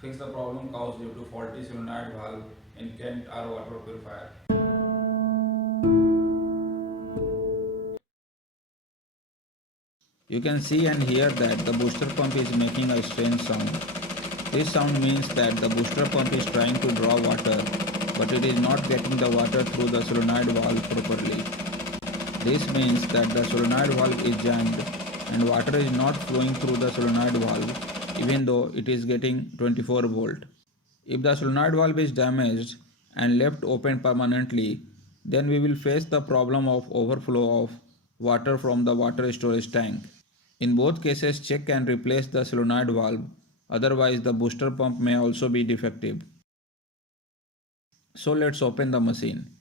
Fix the problem caused due to faulty solenoid valve in Kent R water purifier. You can see and hear that the booster pump is making a strange sound. This sound means that the booster pump is trying to draw water, but it is not getting the water through the solenoid valve properly. This means that the solenoid valve is jammed and water is not flowing through the solenoid valve even though it is getting 24 volt. If the solenoid valve is damaged and left open permanently, then we will face the problem of overflow of water from the water storage tank. In both cases, check and replace the solenoid valve, otherwise the booster pump may also be defective. So let's open the machine.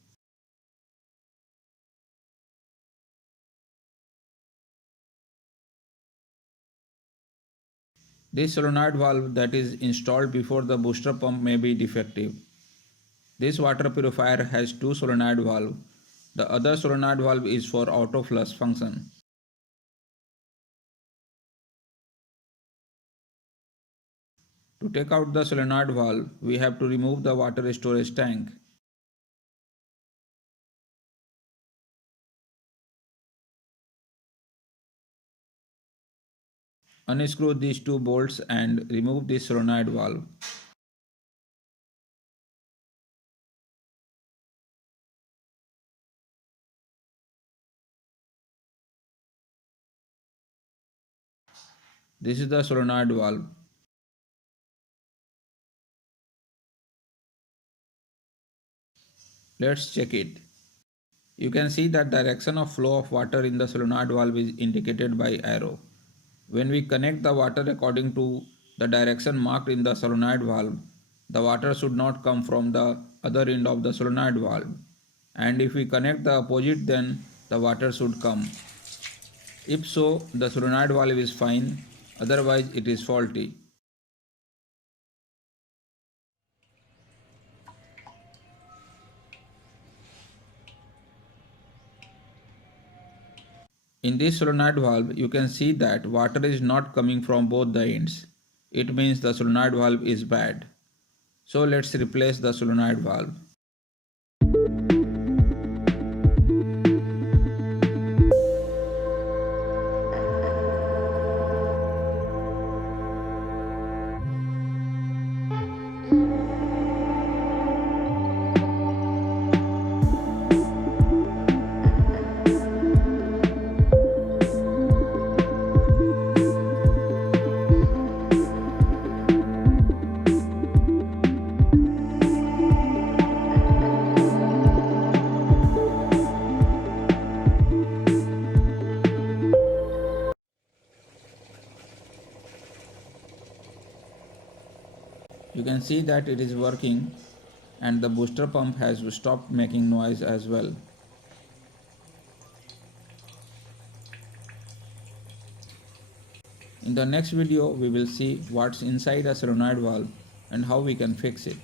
This solenoid valve that is installed before the booster pump may be defective. This water purifier has two solenoid valves. The other solenoid valve is for auto flush function. To take out the solenoid valve, we have to remove the water storage tank. Unscrew these two bolts and remove this solenoid valve. This is the solenoid valve. Let's check it. You can see that direction of flow of water in the solenoid valve is indicated by arrow. When we connect the water according to the direction marked in the solenoid valve, the water should not come from the other end of the solenoid valve. And if we connect the opposite, then the water should come. If so, the solenoid valve is fine, otherwise it is faulty. In this solenoid valve, you can see that water is not coming from both the ends. It means the solenoid valve is bad. So let's replace the solenoid valve. You can see that it is working and the booster pump has stopped making noise as well. In the next video we will see what's inside a solenoid valve and how we can fix it.